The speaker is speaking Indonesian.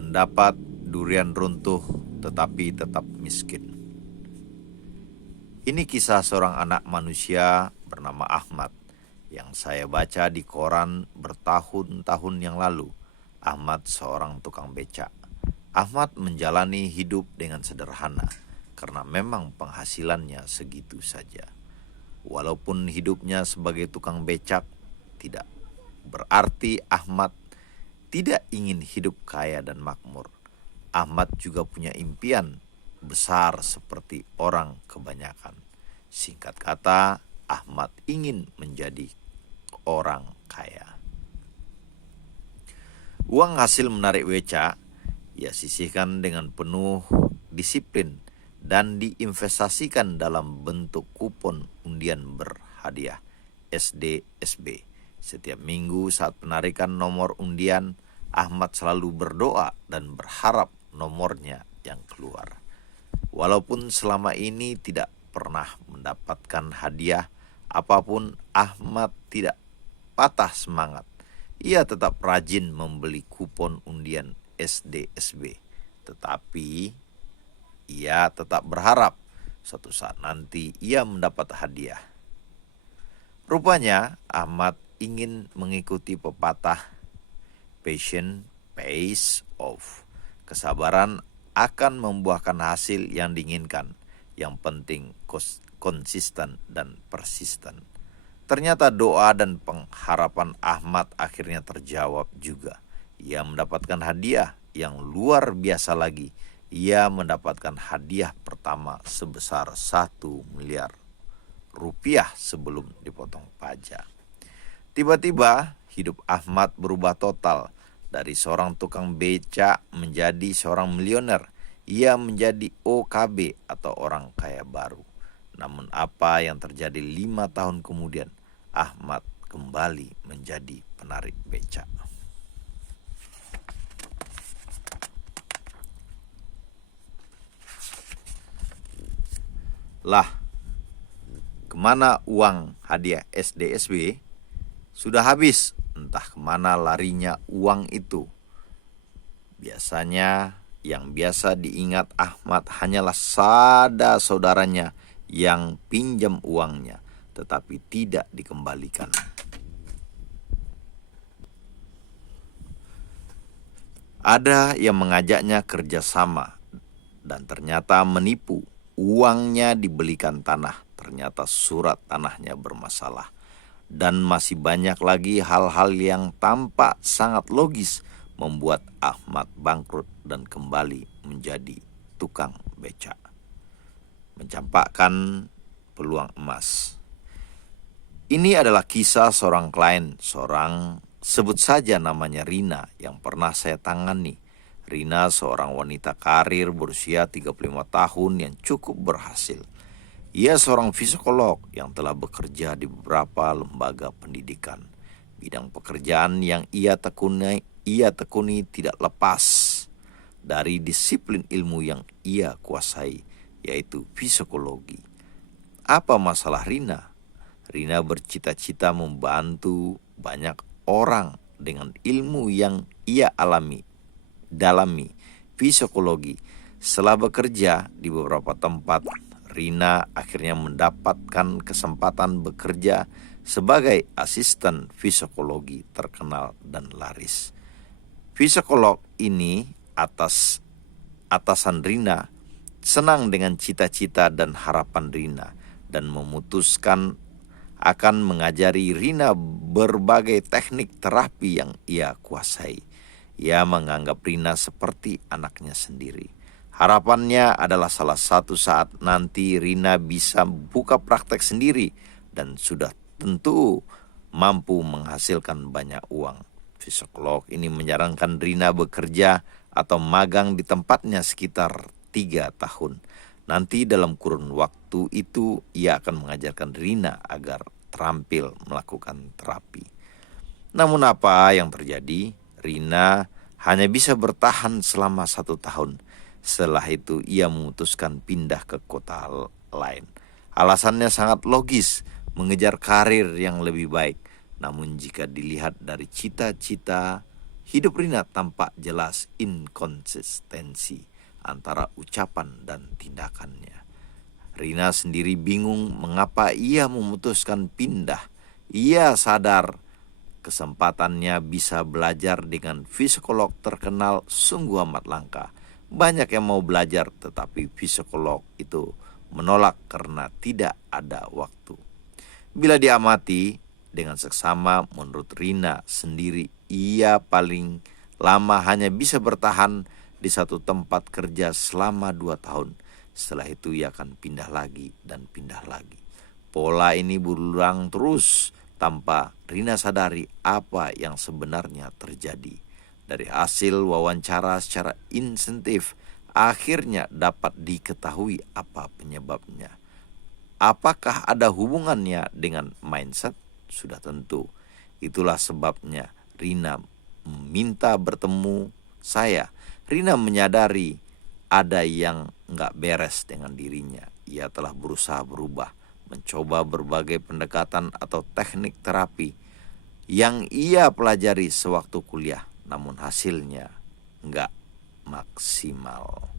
mendapat durian runtuh tetapi tetap miskin. Ini kisah seorang anak manusia bernama Ahmad yang saya baca di koran bertahun-tahun yang lalu. Ahmad seorang tukang becak. Ahmad menjalani hidup dengan sederhana karena memang penghasilannya segitu saja. Walaupun hidupnya sebagai tukang becak, tidak berarti Ahmad tidak ingin hidup kaya dan makmur. Ahmad juga punya impian besar seperti orang kebanyakan. Singkat kata, Ahmad ingin menjadi orang kaya. Uang hasil menarik becak ia sisihkan dengan penuh disiplin dan diinvestasikan dalam bentuk kupon undian berhadiah SDSB. Setiap minggu saat penarikan nomor undian, Ahmad selalu berdoa dan berharap nomornya yang keluar. Walaupun selama ini tidak pernah mendapatkan hadiah apapun, Ahmad tidak patah semangat. Ia tetap rajin membeli kupon undian SDSB. Tetapi ia tetap berharap suatu saat nanti ia mendapat hadiah. Rupanya Ahmad ingin mengikuti pepatah "Patience pays off". Kesabaran akan membuahkan hasil yang diinginkan. Yang penting konsisten dan persisten. Ternyata doa dan pengharapan Ahmad akhirnya terjawab juga. Ia mendapatkan hadiah yang luar biasa lagi. Ia mendapatkan hadiah pertama sebesar 1 miliar rupiah sebelum dipotong pajak. Tiba-tiba hidup Ahmad berubah total. Dari seorang tukang becak menjadi seorang milioner. Ia menjadi OKB atau orang kaya baru. Namun apa yang terjadi 5 tahun kemudian? Ahmad kembali menjadi penarik becak. Lah, kemana uang hadiah SDSB? Sudah habis, entah kemana larinya uang itu. Biasanya yang biasa diingat Ahmad hanyalah saudaranya yang pinjam uangnya, tetapi tidak dikembalikan. Ada yang mengajaknya kerjasama dan ternyata menipu. Uangnya dibelikan tanah, ternyata surat tanahnya bermasalah. Dan masih banyak lagi hal-hal yang tampak sangat logis membuat Ahmad bangkrut dan kembali menjadi tukang becak. Mencampakkan peluang emas. Ini adalah kisah seorang klien, sebut saja namanya Rina, yang pernah saya tangani. Rina seorang wanita karir berusia 35 tahun yang cukup berhasil. Ia seorang psikolog yang telah bekerja di beberapa lembaga pendidikan. Bidang pekerjaan yang ia tekuni tidak lepas dari disiplin ilmu yang ia kuasai, yaitu psikologi. Apa masalah Rina? Rina bercita-cita membantu banyak orang dengan ilmu yang ia dalami psikologi. Setelah bekerja di beberapa tempat, Rina akhirnya mendapatkan kesempatan bekerja sebagai asisten psikologi terkenal dan laris. Psikolog ini atasan Rina senang dengan cita-cita dan harapan Rina dan memutuskan akan mengajari Rina berbagai teknik terapi yang ia kuasai. Ia menganggap Rina seperti anaknya sendiri. Harapannya adalah salah satu saat nanti Rina bisa buka praktek sendiri dan sudah tentu mampu menghasilkan banyak uang. Psikolog ini menyarankan Rina bekerja atau magang di tempatnya sekitar 3 tahun. Nanti dalam kurun waktu itu ia akan mengajarkan Rina agar terampil melakukan terapi. Namun apa yang terjadi? Rina hanya bisa bertahan selama 1 tahun. Setelah itu ia memutuskan pindah ke kota lain. Alasannya sangat logis, mengejar karir yang lebih baik. Namun jika dilihat dari cita-cita Hidup Rina tampak jelas inkonsistensi antara ucapan dan tindakannya. Rina sendiri bingung mengapa ia memutuskan pindah. Ia sadar kesempatannya bisa belajar dengan psikolog terkenal sungguh amat langka. Banyak yang mau belajar tetapi psikolog itu menolak karena tidak ada waktu. Bila diamati dengan seksama, menurut Rina sendiri ia paling lama hanya bisa bertahan di satu tempat kerja selama 2 tahun. Setelah itu ia akan pindah lagi dan pindah lagi. Pola ini berulang terus tanpa Rina sadari apa yang sebenarnya terjadi. Dari hasil wawancara secara insentif, akhirnya dapat diketahui apa penyebabnya. Apakah ada hubungannya dengan mindset? Sudah tentu. Itulah sebabnya Rina minta bertemu saya. Rina menyadari ada yang nggak beres dengan dirinya. Ia telah berusaha berubah, mencoba berbagai pendekatan atau teknik terapi yang ia pelajari sewaktu kuliah, namun hasilnya nggak maksimal.